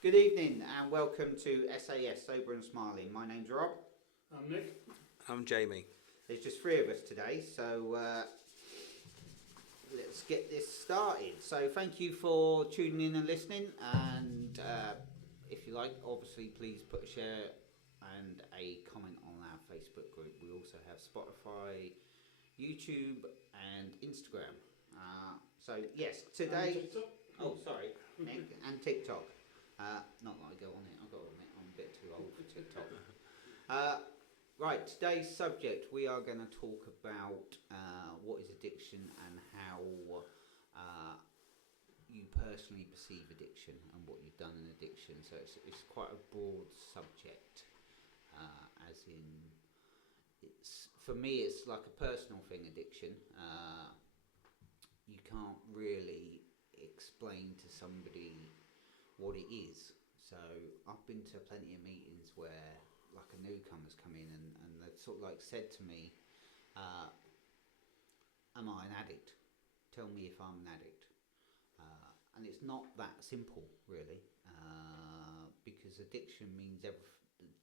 Good evening and welcome to SAS, Sober and Smiling. My name's Rob. I'm Nick. I'm Jamie. There's just three of us today, so let's get this started. So thank you for tuning in and listening, and if you like, obviously please put a share and a comment on our Facebook group. We also have Spotify, YouTube and Instagram. So yes, today... And TikTok. Oh, sorry, Nick, and TikTok. Not that I go on it, I've got to admit, I'm a bit too old for TikTok. Right, today's subject, we are going to talk about what is addiction and how you personally perceive addiction and what you've done in addiction. So it's quite a broad subject, as in, for me it's like a personal thing, addiction. You can't really explain to somebody what it is. So I've been to plenty of meetings where like a newcomer's come in and they've sort of like said to me, am I an addict? Tell me if I'm an addict. And it's not that simple really, because addiction means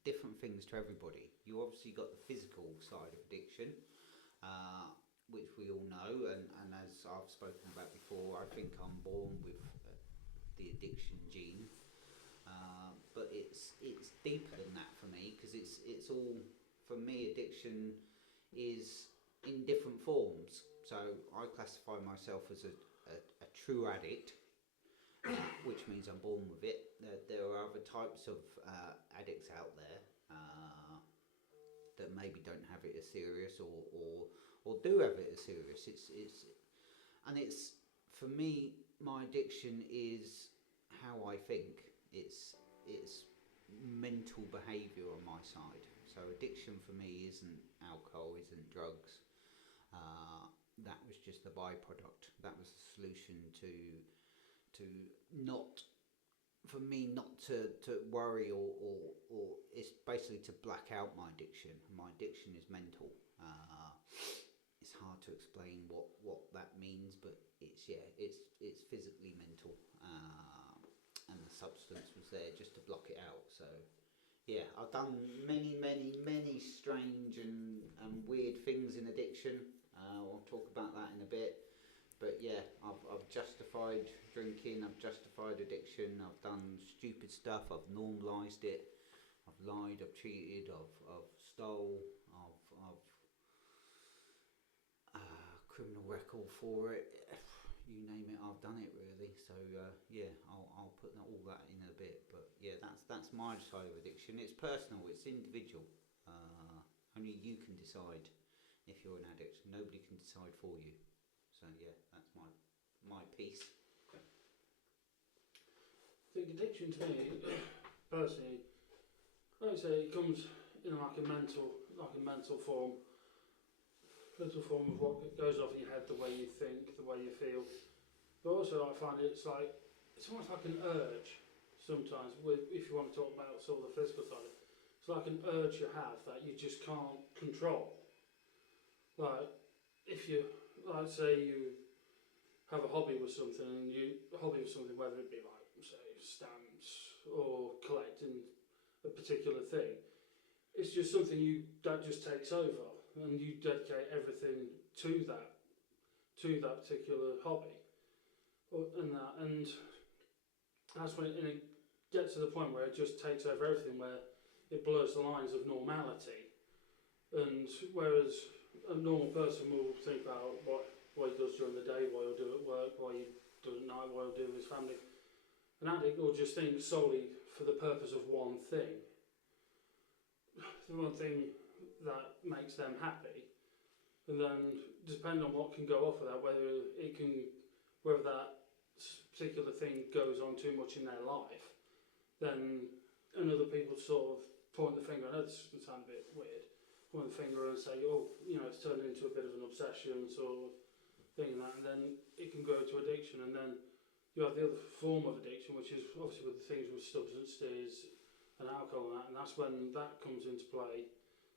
different things to everybody. You obviously got the physical side of addiction, which we all know, and as I've spoken about before, I think I'm born with the addiction gene, but it's deeper than that for me, because it's all, for me, addiction is in different forms. So I classify myself as a true addict, which means I'm born with it. There are other types of addicts out there that maybe don't have it as serious or do have it as serious. It's for me, my addiction is how I think. It's mental behaviour on my side. So addiction for me isn't alcohol, isn't drugs. That was just the byproduct. That was the solution to not, for me, not to worry or it's basically to black out my addiction. My addiction is mental. It's hard to explain what that means, but it's physically mental, and the substance was there just to block it out. So yeah, I've done many strange and weird things in addiction. I'll talk about that in a bit. But yeah, I've justified drinking, I've justified addiction, I've done stupid stuff, I've normalised it, I've lied, I've cheated, I've stole, I've criminal record for it. You name it, I've done it really. So yeah, I'll put all that in a bit. But yeah, that's my side of addiction. It's personal, it's individual. Only you can decide if you're an addict. Nobody can decide for you. So yeah, that's my piece. I think addiction to me, personally, like I say, it comes in like a mental form. Mental form of what goes off in your head, the way you think, the way you feel. But also I find it's almost like an urge sometimes, if you want to talk about sort of the physical side. It's like an urge you have that you just can't control. Like, if you, like say you have a hobby with something, whether it be like, say, stamps or collecting a particular thing, it's just something that just takes over, and you dedicate everything to that particular hobby, and that's when it gets to the point where it just takes over everything, where it blurs the lines of normality, and whereas a normal person will think about what he does during the day, what he'll do at work, what he does at night, what he'll do with his family. An addict will just think solely for the purpose of one thing. The one thing that makes them happy, and then depending on what can go off of that, whether that particular thing goes on too much in their life, then other people sort of point the finger. I know this can sound a bit weird. Point the finger and say, oh, it's turned into a bit of an obsession sort of thing, and then it can go to addiction, and then you have the other form of addiction, which is obviously with the things with substances and alcohol, and that's when that comes into play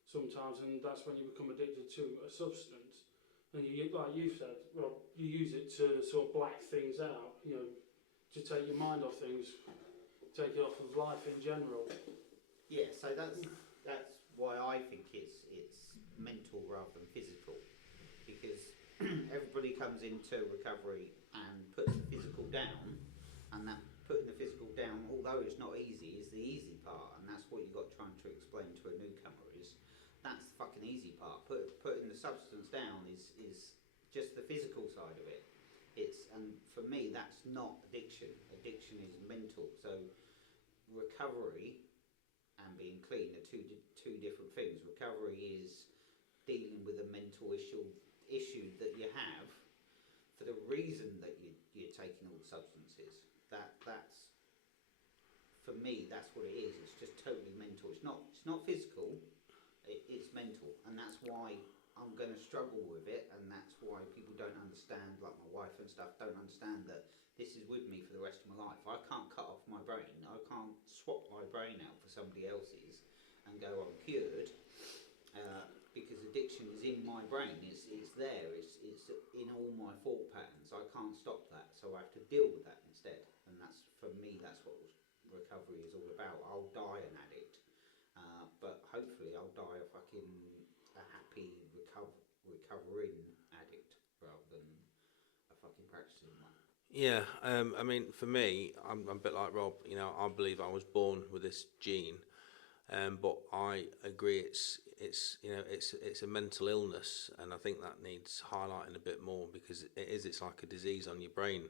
sometimes, and that's when you become addicted to a substance, and you, like you said, Rob, you use it to sort of black things out, to take your mind off things, take it off of life in general. Yeah, so that's why I think it's mental rather than physical, because everybody comes into recovery and puts the physical down, and that putting the physical down, although it's not easy, is the easy part, and that's what you've got trying to explain to a newcomer is that's the fucking easy part. Putting the substance down is just the physical side of it. And for me that's not addiction. Addiction is mental. So recovery and being clean are two different things. Recovery is dealing with a mental issue that you have for the reason that you're taking all substances. That's for me. That's what it is. It's just totally mental. It's not physical. It's mental, and that's why I'm going to struggle with it, and that's why people don't understand, like my wife and stuff, don't understand that this is with me for the rest of my life. I can't cut off my brain. I can't swap my brain out for somebody else's and go I'm cured, because addiction is in my brain. It's there. It's in all my thought patterns. I can't stop that, so I have to deal with that instead. And that's for me. That's what recovery is all about. I'll die an addict. But hopefully I'll die a happy recovering addict rather than a fucking practicing one. Yeah, I mean, for me, I'm a bit like Rob. You know, I believe I was born with this gene, but I agree it's a mental illness, and I think that needs highlighting a bit more because it's like a disease on your brain.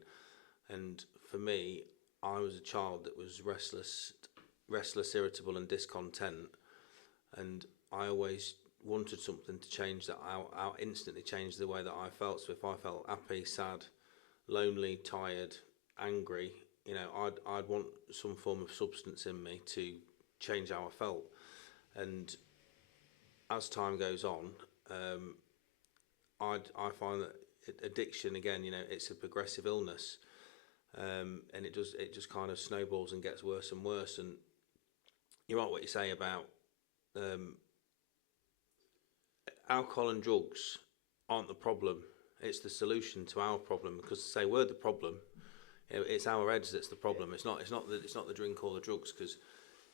And for me, I was a child that was restless, irritable, and discontent. And I always wanted something to change that. I instantly changed the way that I felt. So if I felt happy, sad, lonely, tired, angry, you know, I'd want some form of substance in me to change how I felt. And as time goes on, I find that addiction, again, you know, it's a progressive illness, and it just kind of snowballs and gets worse and worse. And you're right what you say about alcohol and drugs aren't the problem. It's the solution to our problem, because to say we're the problem, you know, it's our heads that's the problem. It's not the drink or the drugs, because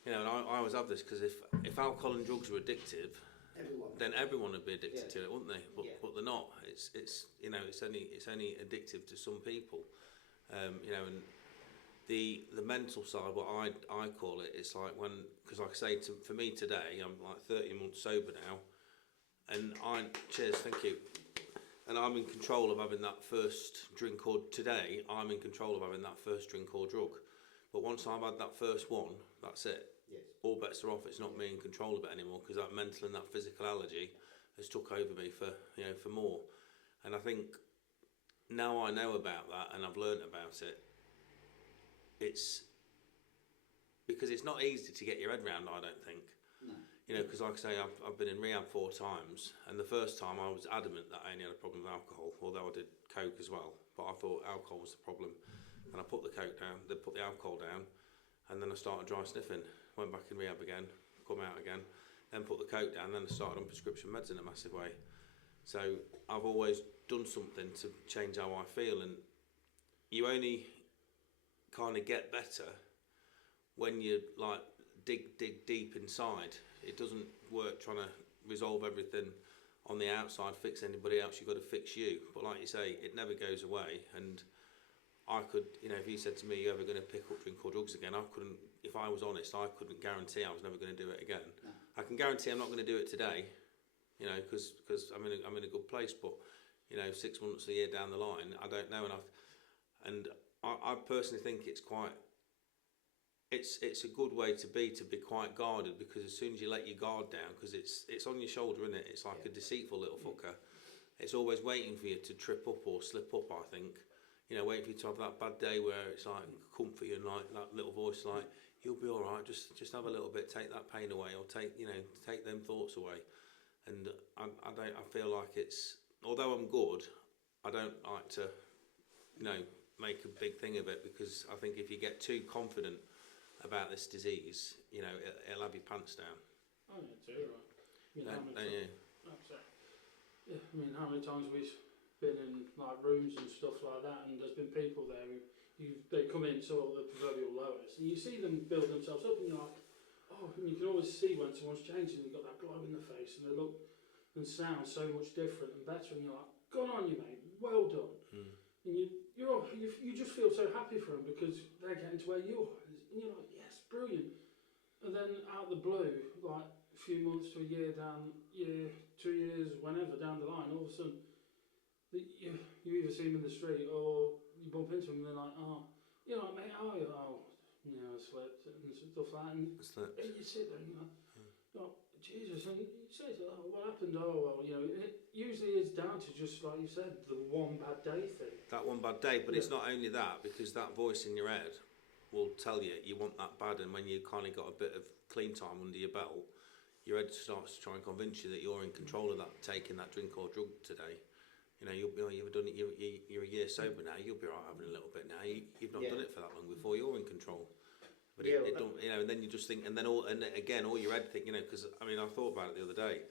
you know, and I always have this, because if alcohol and drugs were addictive, then everyone would be addicted to it, wouldn't they? But they're not. It's you know, it's only addictive to some people. You know, and the mental side, what I call it, it's like when, because like I say, for me today, I'm like 30 months sober now, and cheers, thank you, and I'm in control of having that first drink, or today I'm in control of having that first drink or drug. But once I've had that first one, that's it. Yes. All bets are off. It's not me in control of it anymore, because that mental and that physical allergy has took over me for more. And I think now I know about that and I've learnt about it. It's because it's not easy to get your head around, I don't think. No. You know, because like I say, I've been in rehab 4 times, and the first time I was adamant that I only had a problem with alcohol, although I did coke as well. But I thought alcohol was the problem, and I put the coke down, then put the alcohol down, and then I started dry sniffing. Went back in rehab again, come out again, then put the coke down, then I started on prescription meds in a massive way. So I've always done something to change how I feel, and you only kind of get better when you like dig deep inside. It doesn't work trying to resolve everything on the outside, fix anybody else. You've got to fix you. But like you say, it never goes away. And I could, you know, if you said to me, "You're ever going to pick up drink or drugs again?" I couldn't. If I was honest, I couldn't guarantee I was never going to do it again. No. I can guarantee I'm not going to do it today, you know, because I'm in a good place. But you know, 6 months, a year down the line, I don't know. And I personally think it's a good way to be quite guarded, because as soon as you let your guard down, because it's on your shoulder, isn't it? It's like a deceitful little fucker. It's always waiting for you to trip up or slip up, I think. You know, waiting for you to have that bad day where it's like comfort you, and like that little voice like, "You'll be all right. Just have a little bit. Take that pain away, or take them thoughts away." And I feel like it's, although I'm good, I don't like to, you know, make a big thing of it, because I think if you get too confident about this disease, you know, it'll have your pants down. Oh yeah, too, right. I mean, Don't you? Yeah, I mean, how many times we've been in like rooms and stuff like that, and there's been people there who they come in sort of the proverbial lowest, and you see them build themselves up, and you're like, oh, and you can always see when someone's changing. They've got that glow in the face, and they look and sound so much different and better, and you're like, good on you, mate, well done. And you just feel so happy for them because they're getting to where you are, and you're like, yes, brilliant. And then out of the blue, like a few months to a year down, 2 years, whenever down the line, all of a sudden, you either see them in the street or you bump into them and they're like, oh, you're like, mate, how are you? Oh, I slipped and stuff like that. And you sit there and you're like, oh, Jesus, and you say, oh, what happened? Oh, well, it usually is down to just, like you said, the one bad day thing. That one bad day, but it's not only that, because that voice in your head will tell you want that bad, and when you kind of got a bit of clean time under your belt, your head starts to try and convince you that you're in control of that, taking that drink or drug today. You've done it, you're a year sober now, you'll be right having a little bit now. You've not done it for that long before, you're in control. But it don't, and then you just think, and then all your head think, because I thought about it the other day,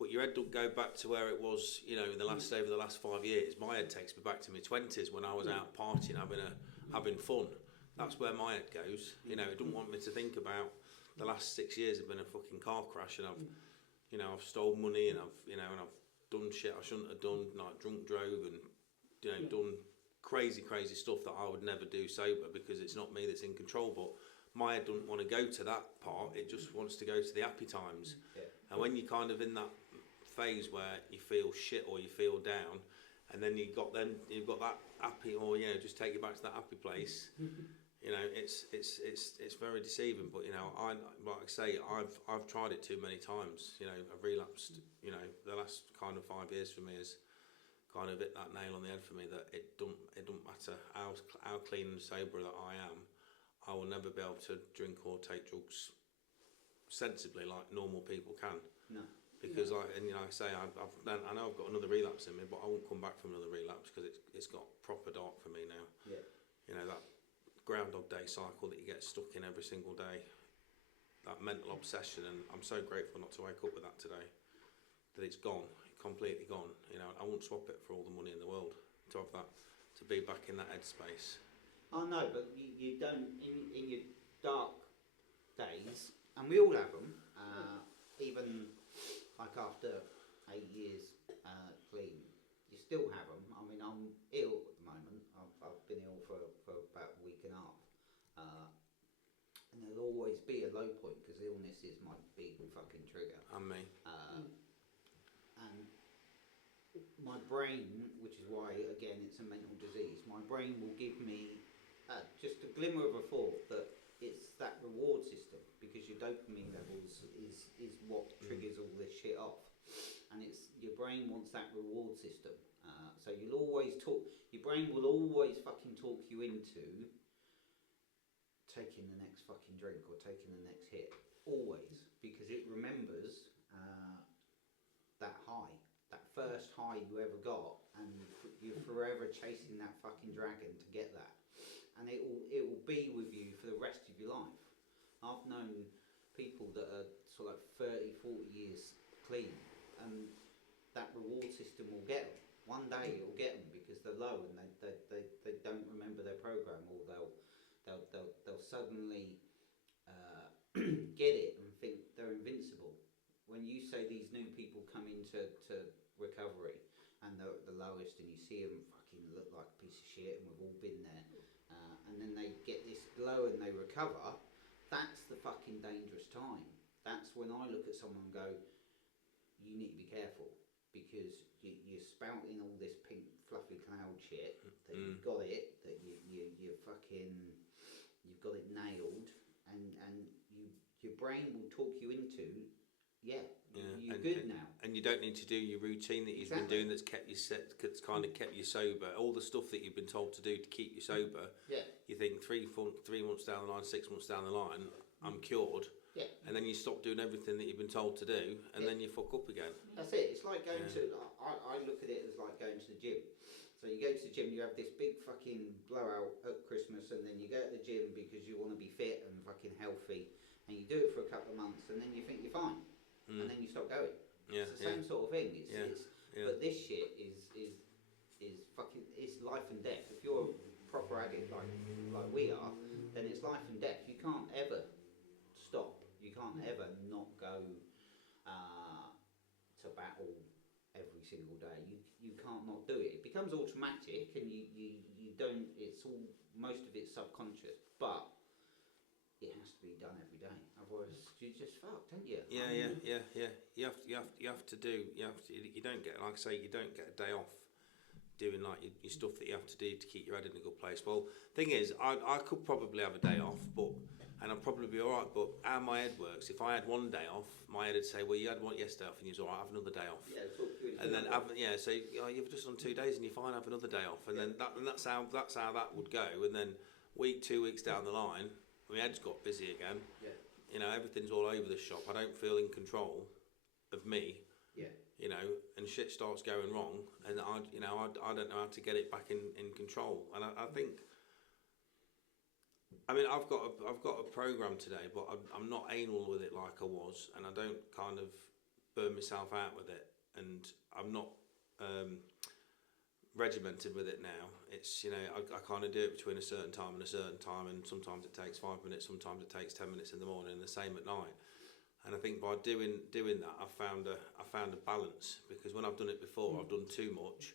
but your head don't go back to where it was, in the over the last 5 years. My head takes me back to my 20s when I was out partying, having fun. That's where my head goes. It don't want me to think about the last 6 years have been a fucking car crash, and I've stole money, and I've done shit I shouldn't have done, like drunk drove, and done crazy stuff that I would never do sober, because it's not me that's in control. But my head doesn't want to go to that part, it just wants to go to the happy times. And when you're kind of in that phase where you feel shit or you feel down, and then you've got that happy, or just take you back to that happy place. It's very deceiving. But I like I say, I've tried it too many times. I've relapsed. The last kind of 5 years for me is kind of hit that nail on the head for me, that it don't matter how clean and sober that I am, I will never be able to drink or take drugs sensibly like normal people can. No. Because I say I know I've got another relapse in me, but I won't come back from another relapse because it's got proper dark for me now. Yeah. That Groundhog Day cycle that you get stuck in every single day, that mental obsession, and I'm so grateful not to wake up with that today. That it's gone, completely gone. I won't swap it for all the money in the world to have that, to be back in that headspace. Oh no, but you don't in your dark days, and we all have them. Even like after 8 years clean, you still have them. I'm ill at the moment. I've been ill for about a week and a half, and there'll always be a low point because illness is my big fucking trigger. And me. And my brain, which is why again it's a mental disease, my brain will give me just a glimmer of a thought that it's that reward system, because your dopamine levels is what triggers all this shit off, and it's your brain wants that reward system. So your brain will always fucking talk you into taking the next fucking drink or taking the next hit, always, because it remembers that high, that first high you ever got, and you're forever chasing that fucking dragon to get that, and it will be with you for the rest of your life. I've known people that are sort of like 30, 40 years clean, and that reward system will get them. One day it will get them because they're low and they don't remember their program, or they'll suddenly get it and think they're invincible. When you say these new people come into recovery and they're at the lowest, and you see them fucking look like a piece of shit, and we've all been there, and then they get this glow and they recover, that's the fucking dangerous time. That's when I look at someone and go, you need to be careful, because you're spouting all this pink fluffy cloud shit that you've got it, that you fucking, you've got it nailed, and your brain will talk you into, you're good now. And you don't need to do your routine that you've been doing that's kept you that's kind of kept you sober. All the stuff that you've been told to do to keep you sober. Yeah. You think 3 months down the line, 6 months down the line, I'm cured. Yeah. And then you stop doing everything that you've been told to do, and then you fuck up again. That's it. It's like going to. I look at it as like going to the gym. So you go to the gym, you have this big fucking blowout at Christmas, and then you go to the gym because you want to be fit and fucking healthy, and you do it for a couple of months, and then you think you're fine, and then you stop going. Yeah. It's the same sort of thing. But this shit is fucking, it's life and death. If you're proper addict like we are, then it's life and death. You can't ever stop. You can't ever not go to battle every single day. You can't not do it. It becomes automatic, and you don't. It's all, most of it's subconscious, but it has to be done every day. Otherwise, you just fucked, don't you? Yeah. You have to do. You don't get, like I say, you don't get a day off doing like your stuff that you have to do to keep your head in a good place. Well, thing is, I could probably have a day off, and I'd probably be all right. But how my head works, if I had one day off, my head would say, "Well, you had one yesterday off, and you was all right. Have another day off." Yeah, talk to you. And then so you've just done 2 days, and you're fine. Have another day off, and then that's how that would go. And then 2 weeks down the line, my head's got busy again. Yeah. You know, everything's all over the shop. I don't feel in control of me. Yeah. You know, and shit starts going wrong, and I don't know how to get it back in control. And I think, I mean, I've got a program today, but I'm not anal with it like I was, and I don't kind of burn myself out with it, and I'm not regimented with it now. It's, you know, I kind of do it between a certain time and a certain time, and sometimes it takes 5 minutes, sometimes it takes 10 minutes in the morning, and the same at night. And I think by doing that, I found a balance, because when I've done it before, I've done too much,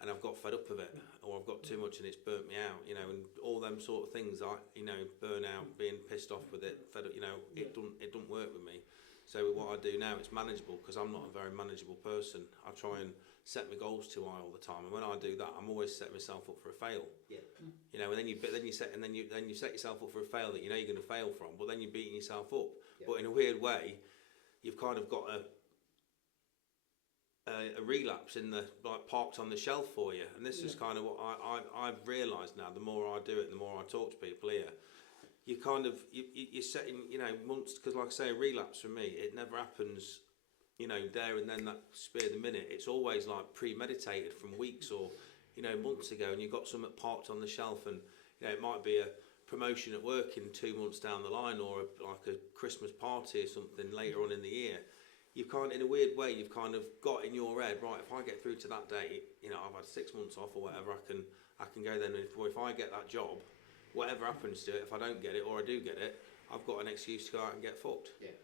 and I've got fed up of it, or I've got too much and it's burnt me out, you know, and all them sort of things. Burn out, being pissed off with it, fed up, you know, it don't work with me. So what I do now, it's manageable, because I'm not a very manageable person. I try and set my goals too high all the time, and when I do that, I'm always setting myself up for a fail. Yeah. You know, and then you set yourself up for a fail that you know you're going to fail from, but then you're beating yourself up. Yeah. But in a weird way, you've kind of got a relapse in the, like, parked on the shelf for you. And this is kind of what I've realised now. The more I do it, the more I talk to people here. You kind of you're setting, you know, months, because like I say, a relapse for me, it never happens, you know, there and then, that spare the minute. It's always like premeditated from weeks or, you know, months ago, and you've got something parked on the shelf, and, you know, it might be a promotion at work in 2 months down the line, or like a Christmas party or something later on in the year. You've kind of, in a weird way, you've kind of got in your head, right, if I get through to that date, you know, I've had 6 months off or whatever, I can go then, and if I get that job, whatever happens to it, if I don't get it or I do get it, I've got an excuse to go out and get fucked. Yeah.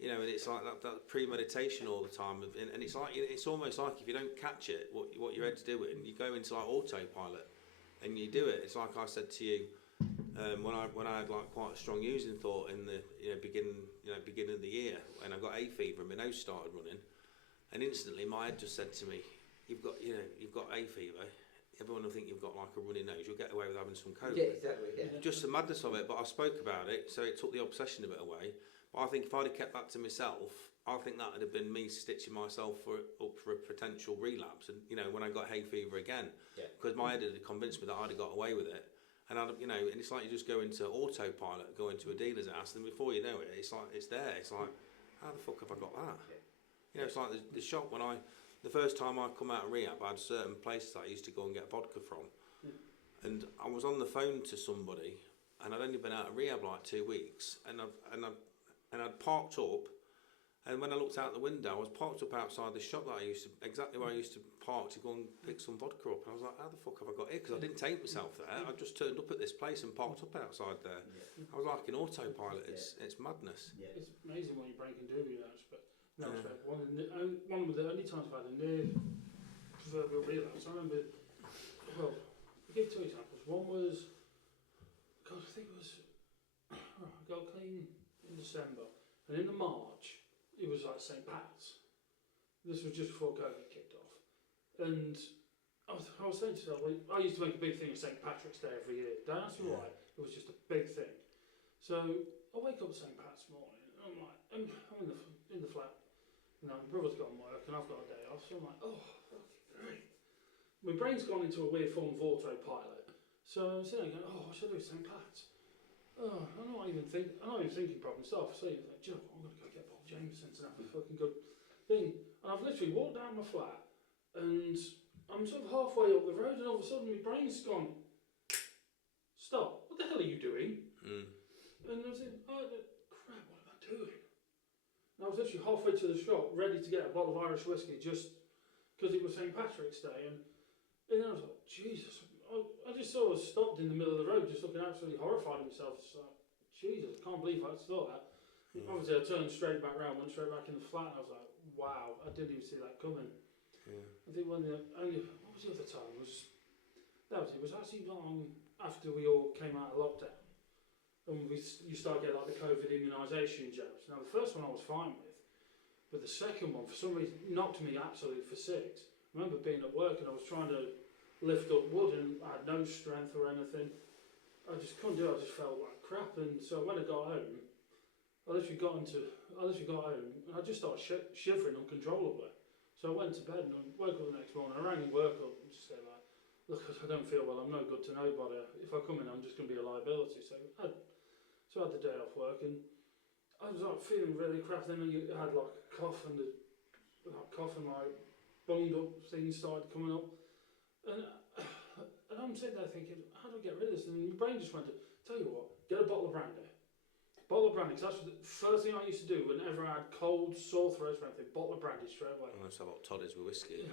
You know, and it's like that premeditation all the time, and it's like, it's almost like if you don't catch it, what your head's doing, you go into like autopilot, and you do it. It's like I said to you, when I had like quite a strong using thought in the beginning of the year, when I got hay fever and my nose started running, and instantly my head just said to me, you've got hay fever. Everyone will think you've got like a runny nose. You'll get away with having some coke. Yeah, exactly. Yeah. Just the madness of it. But I spoke about it, so it took the obsession of it away. But I think if I'd have kept that to myself, I think that would have been me stitching myself up for a potential relapse. And, you know, when I got hay fever again, because my head had convinced me that I'd have got away with it. And and it's like you just go into autopilot, go into a dealer's house, and before you know it, it's like it's there. It's like, how the fuck have I got that? Yeah. You know, it's like the shop when the first time I come out of rehab, I had certain places that I used to go and get vodka from, and I was on the phone to somebody, and I'd only been out of rehab like 2 weeks, and I'd parked up, and when I looked out the window, I was parked up outside the shop that exactly where I used to park to go and pick some vodka up, and I was like, how the fuck have I got here? Because I didn't take myself there. I just turned up at this place and parked up outside there. Yeah. I was like in autopilot. It's madness. Yeah. It's amazing what your brain can do in that respect. One of the only times I've had a near proverbial relapse, I remember, well, I'll give 2 examples. One was, God, I think it was, I got clean in December, and in the March, it was like St. Pat's. This was just before COVID kicked off. And I was saying to myself, like, I used to make a big thing of St. Patrick's Day every year. That's right, it was just a big thing. So I wake up St. Pat's morning, and I'm like, I'm in the flat. You know, my brother's gone work and I've got a day off, so I'm like, oh, okay, great. My brain's gone into a weird form of autopilot. So I'm sitting there going, oh, what should I do with St. Pat's? Oh, I'm not even thinking properly. So I was like, Joe, I'm going to go get Bob Jameson's and have a fucking good thing. And I've literally walked down my flat, and I'm sort of halfway up the road, and all of a sudden my brain's gone, stop, what the hell are you doing? And I was thinking, oh, crap, what am I doing? And I was literally halfway to the shop, ready to get a bottle of Irish whiskey, just because it was St. Patrick's Day, and then I was like, Jesus, I just sort of stopped in the middle of the road, just looking absolutely horrified at myself. It's like, Jesus, I can't believe I thought that. Yeah. Obviously, I turned straight back round, went straight back in the flat, and I was like, wow, I didn't even see that coming. Yeah. I think when what was the other time? It was actually long after we all came out of lockdown, and you start getting like the COVID immunisation jabs. Now the first one I was fine with, but the second one for some reason knocked me absolutely for six. I remember being at work and I was trying to lift up wood and I had no strength or anything. I just couldn't do it. I just felt like crap. And so when I got home, I literally got home and I just started shivering uncontrollably. So I went to bed and I woke up the next morning. I rang work up and just said like, look, I don't feel well. I'm no good to nobody. If I come in, I'm just going to be a liability. So I had the day off work and I was like feeling really crap. Then I had like a cough and like bunged up things started coming up. And I'm sitting there thinking, how do I get rid of this? And my brain just went to, tell you what, get a bottle of brandy. Bottle of brandy, because that's the first thing I used to do whenever I had cold, sore throats or anything, bottle of brandy straight away. Almost have hot toddies with whiskey.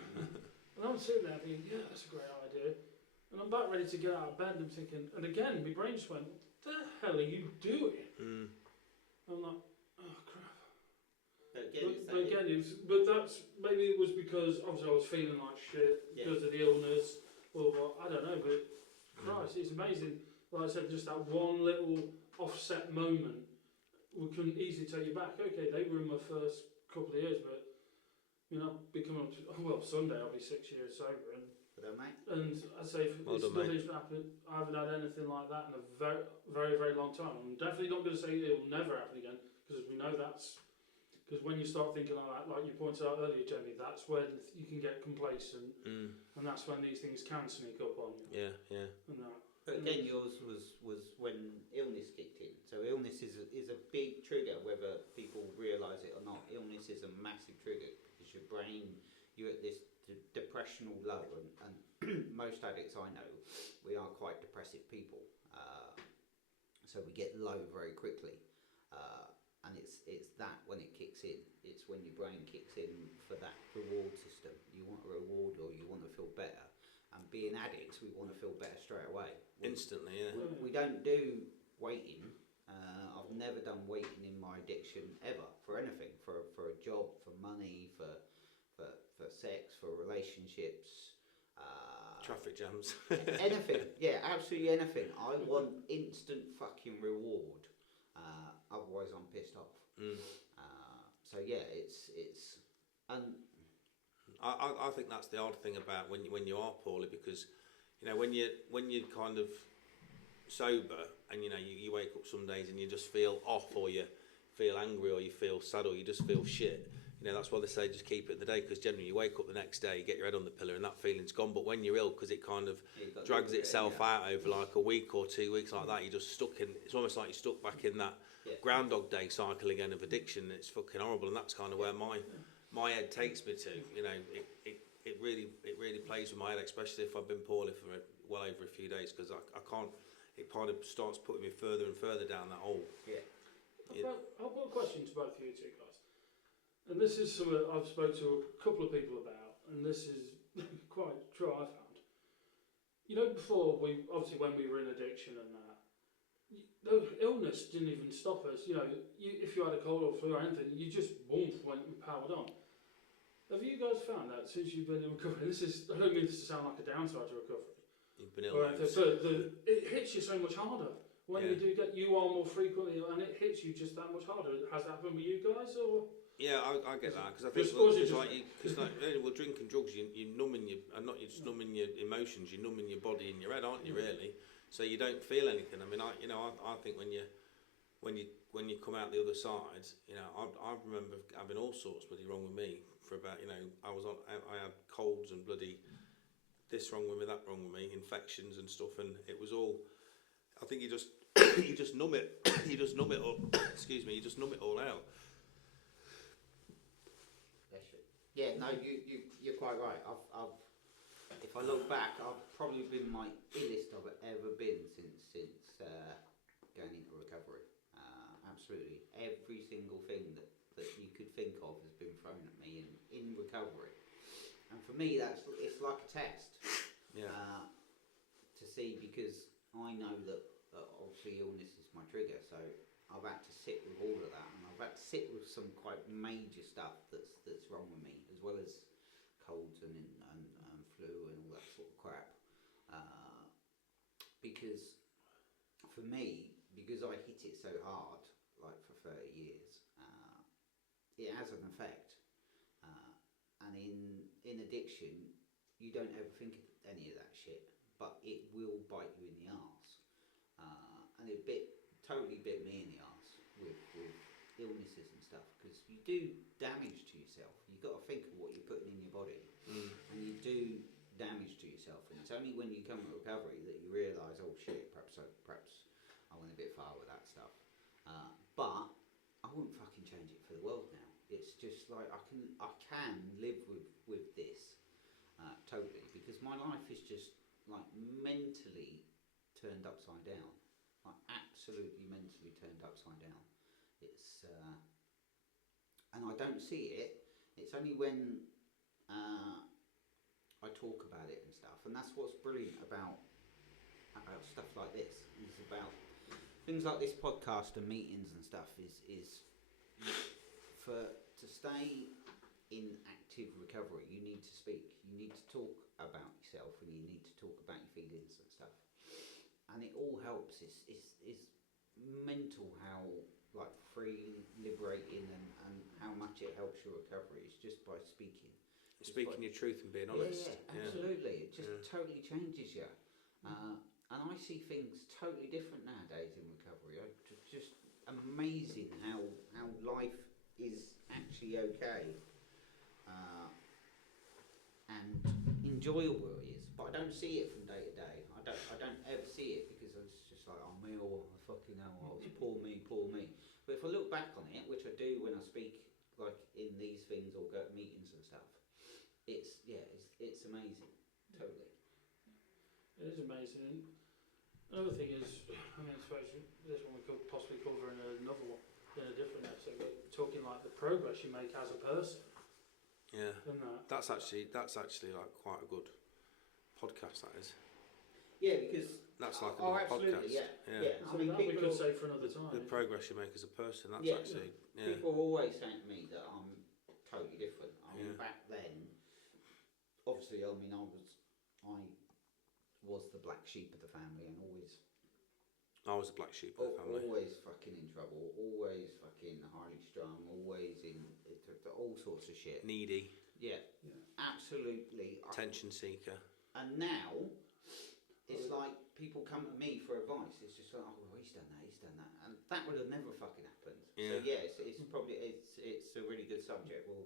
And I'm sitting there thinking, yeah, that's a great idea. And I'm about ready to get out of bed and I'm thinking, and again, my brain just went, what the hell are you doing? Mm. I'm like, oh crap. Again, But that's, maybe it was because obviously I was feeling like shit because of the illness or what, I don't know, but Christ, it's amazing. Like I said, just that one little offset moment we can easily take you back. Okay, they were in my first couple of years, but you know, Sunday I'll be 6 years sober, and mate. and I say nothing's happened. I haven't had anything like that in a very, very, very long time. I'm definitely not going to say it'll never happen again because we know that's because when you start thinking like that, like you pointed out earlier, Jamie, that's when you can get complacent, and that's when these things can sneak up on you. Yeah, yeah. And that. But again, yours was when illness kicked in. So illness is a big trigger, whether people realise it or not. Illness is a massive trigger because your brain, you're at this depressional low, and most addicts I know, we are quite depressive people. So we get low very quickly, and it's that when it kicks in. It's when your brain kicks in for that reward system. You want a reward or you want to feel better. And being addicts, we want to feel better straight away. Instantly, yeah. We don't do waiting. I've never done waiting in my addiction ever for anything, for a job, for money, for sex, for relationships. Traffic jams. Anything, yeah, absolutely anything. I want instant fucking reward. Otherwise, I'm pissed off. So yeah, it's and. I think that's the odd thing about when you are poorly, because you know when you're kind of sober and you know you wake up some days and you just feel off, or you feel angry, or you feel sad, or you just feel shit. You know, that's why they say just keep it in the day, because generally you wake up the next day, you get your head on the pillow and that feeling's gone. But when you're ill, because it kind of drags itself out over like a week or 2 weeks like that, you're just stuck in. It's almost like you're stuck back in that Groundhog Day cycle again of addiction. It's fucking horrible, and that's kind of where my head takes me to. You know, it really plays with my head, especially if I've been poorly for well over a few days, because I can't. It kind of starts putting me further and further down that hole. Yeah. I've got a question to both of you two guys, and this is something I've spoke to a couple of people about, and this is quite true. I found, you know, before when we were in addiction and that, the illness didn't even stop us. You know, if you had a cold or flu or anything, you just went and powered on. Have you guys found that since you've been in recovery? I don't mean this to sound like a downside to recovery. You've been ill. It hits you so much harder when you do get. You are more frequently, and it hits you just that much harder. Has that happened with you guys, or? Yeah, I get that, because I think well, drinking drugs, you're numbing not just numbing your emotions, you're numbing your body and your head, aren't you? Really, so you don't feel anything. I mean, I think when you come out the other side, you know, I remember having all sorts bloody wrong with me for about, you know, I had colds and bloody this wrong with me, that wrong with me, infections and stuff, and it was all. I think you just you just numb it, all. Excuse me, you just numb it all out. Yeah, no, you're quite right. If I look back, I've probably been my illest I've ever been since going into recovery. Absolutely, every single thing that you could think of has been thrown at me in recovery, and for me it's like a test. Yeah. see, because I know that obviously illness is my trigger, so I've had to sit with all of that, and I've had to sit with some quite major stuff that's wrong with me, as well as colds and flu and all that sort of crap. Because for me, because I hit it so hard, like for 30 years, it has an effect. And in addiction, you don't ever think of any of that shit, but it will bite you in the arse. And it totally bit me in the arse with illnesses and stuff, because you do damage to yourself. You've got to think of what you're putting in your body, and you do damage to yourself. And it's only when you come to recovery that you realise, oh shit, perhaps I went a bit far with that stuff. But I wouldn't fucking change it for the world now. It's just like I can live with this totally, because my life is just like mentally turned upside down, like absolutely mentally turned upside down. It's and I don't see it. It's only when I talk about it and stuff, and that's what's brilliant about stuff like this. Is about things like this podcast and meetings and stuff. Is to stay in active recovery, you need to speak. You need to talk about yourself, and you need to talk about your feelings and stuff. And it all helps. It's mental how like free, liberating, and how much it helps your recovery is just by speaking. Speaking your truth and being honest. Yeah, absolutely. It just totally changes you. And I see things totally different nowadays in recovery. Just amazing how life is actually okay, and enjoyable it is. But I don't see it from day to day. I don't ever see it, because it's just like, oh me, oh fucking hell, oh, it's poor me. But if I look back on it, which I do when I speak like in these things or go to meetings and stuff, it's amazing, totally. It is amazing. Another thing is, I mean, I suppose this one we could possibly cover in another one, in a different episode, but talking like the progress you make as a person. Yeah. And That's actually like quite a good podcast, that is. Yeah, because that's like a podcast. Yeah. I mean, that we could say for another time. The progress you make as a person. That's actually. Yeah. People are always saying to me that I'm totally different. I mean, back then, obviously, I was the black sheep of the family, and always. I was the black sheep of the family. Always fucking in trouble. Always fucking highly strung. Always in all sorts of shit. Needy. Yeah. Absolutely. Attention seeker. And now, it's like people come to me for advice. It's just like, oh, well, he's done that, and that would have never fucking happened. Yeah. So it's probably it's a really good subject. We'll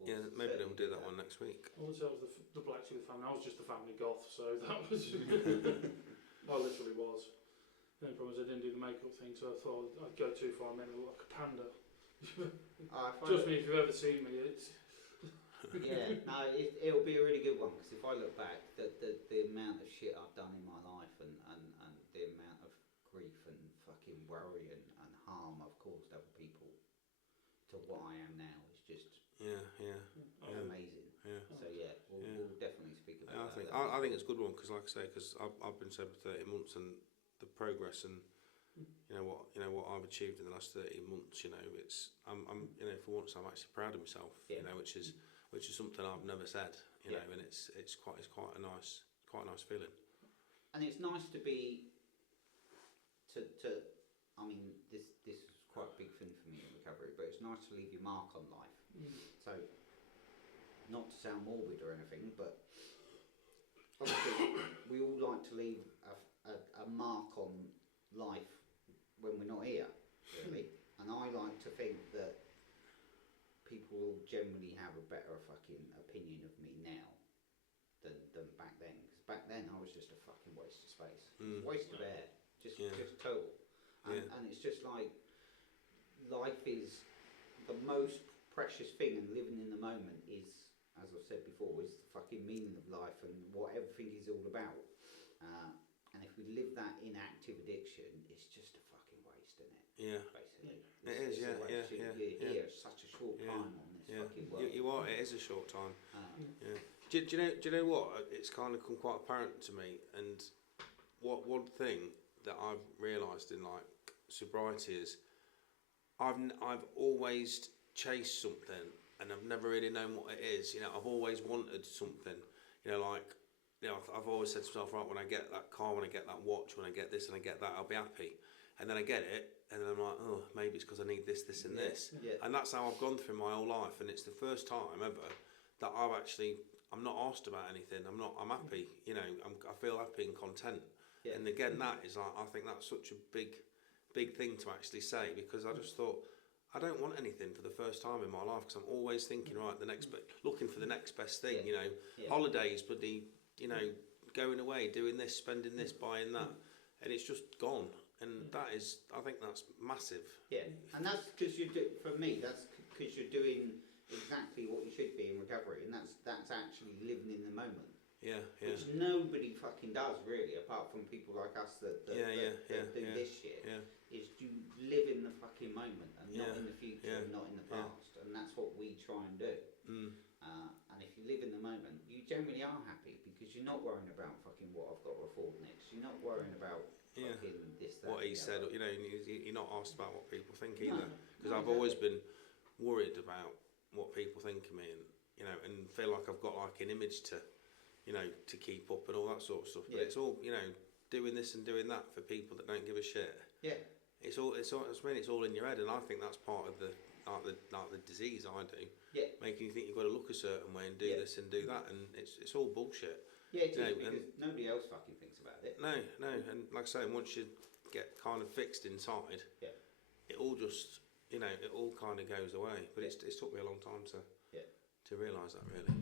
yeah, maybe they'll do that one next week. I was the black sheep of the family. I was just a family goth, so that was. I literally was. The only problem is I didn't do the makeup thing, so I thought I'd go too far. I made me look like a panda. Trust me, if you've ever seen me, it's. Yeah, no, it'll be a really good one, because if I look back, the amount of shit I've done in my life, and the amount of grief and fucking worry and harm I've caused other people to what I am now is just amazing. Yeah. So we'll definitely speak about that. I think it's a good one, because like I say, because I've been sober 30 months, and the progress and you know what I've achieved in the last 30 months. I'm for once I'm actually proud of myself. Yeah. Which is something I've never said. You know, and it's quite a nice feeling. And it's nice to be I mean, this is quite a big thing for me in recovery, but it's nice to leave your mark on life. So, not to sound morbid or anything, but obviously we all like to leave a mark on life when we're not here, really. And I like to think that people will generally have a better fucking opinion of me now than back then. Because back then I was just a fucking waste of space. Waste of air. Just total. And it's just like, life is the most precious thing, and living in the moment is, as I've said before, is the fucking meaning of life and what everything is all about. And if we live that in active addiction, it's just a fucking waste, isn't it? Yeah. Basically. It is, yeah. You're here such a short time on this fucking world. You are. It is a short time. Yeah. Do you know what? It's kind of come quite apparent to me, and one thing that I've realised in like sobriety is I've always chased something and I've never really known what it is. You know, I've always wanted something. You know, like, you know, I've always said to myself, right, when I get that car, when I get that watch, when I get this and I get that, I'll be happy. And then I get it, and then I'm like, oh, maybe it's because I need this, this, and this. Yeah. And that's how I've gone through my whole life. And it's the first time ever that I'm not asked about anything. I'm happy. You know, I feel happy and content. Yeah. And again, that is like, I think that's such a big thing to actually say, because I just thought, I don't want anything for the first time in my life, because I'm always thinking, right, looking for the next best thing. You know, holidays, bloody, you know, going away, doing this, spending this, buying that, and it's just gone. And that is, I think that's massive. Yeah, and that's because for me, that's because you're doing exactly what you should be in recovery, and that's actually living in the moment. Yeah. Which nobody fucking does really, apart from people like us that do this shit. Yeah. Is you live in the fucking moment and not in the future and not in the Yeah. past, and that's what we try and do. And if you live in the moment, you generally are happy because you're not worrying about fucking what I've got to afford next. You're not worrying about fucking this, that, What he the said, other. you know, you're not asked about what people think either. Because No, I've always been worried about what people think of me, and you know, and feel like I've got like an image to, you know, to keep up and all that sort of stuff. But it's all, you know, doing this and doing that for people that don't give a shit. Yeah. It's all in your head, and I think that's part of the disease I do. Yeah. Making you think you've got to look a certain way and do this and do that, and it's all bullshit. Yeah, it is, You know, because nobody else fucking thinks about it. No, and like I say, once you get kind of fixed inside, it all just, you know, it all kind of goes away. But it's took me a long time to realise that, really.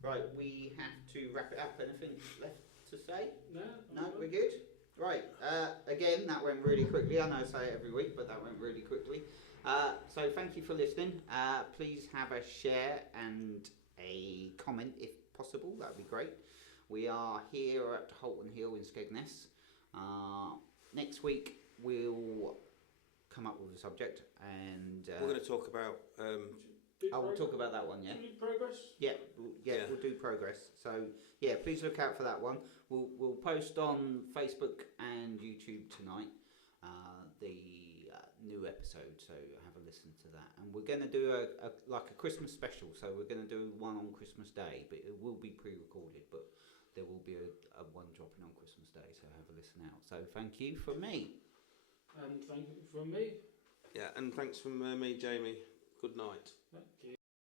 Right, we have to wrap it up. Anything left to say? No, We're good. Right, again, that went really quickly. I know I say it every week, but that went really quickly. So thank you for listening. Please have a share and a comment if possible. That would be great. We are here at Holton Hill in Skegness. Next week we'll come up with a subject, and we're going to talk about. we'll talk about that one. Yeah. Progress. We'll do progress. So please look out for that one. We'll post on Facebook and YouTube tonight the new episode, so have a listen to that. And we're going to do a Christmas special, so we're going to do one on Christmas Day, but it will be pre-recorded, but there will be a one dropping on Christmas Day, so have a listen out. So thank you from me. And thank you from me. Yeah, and thanks from me, Jamie. Good night. Thank you.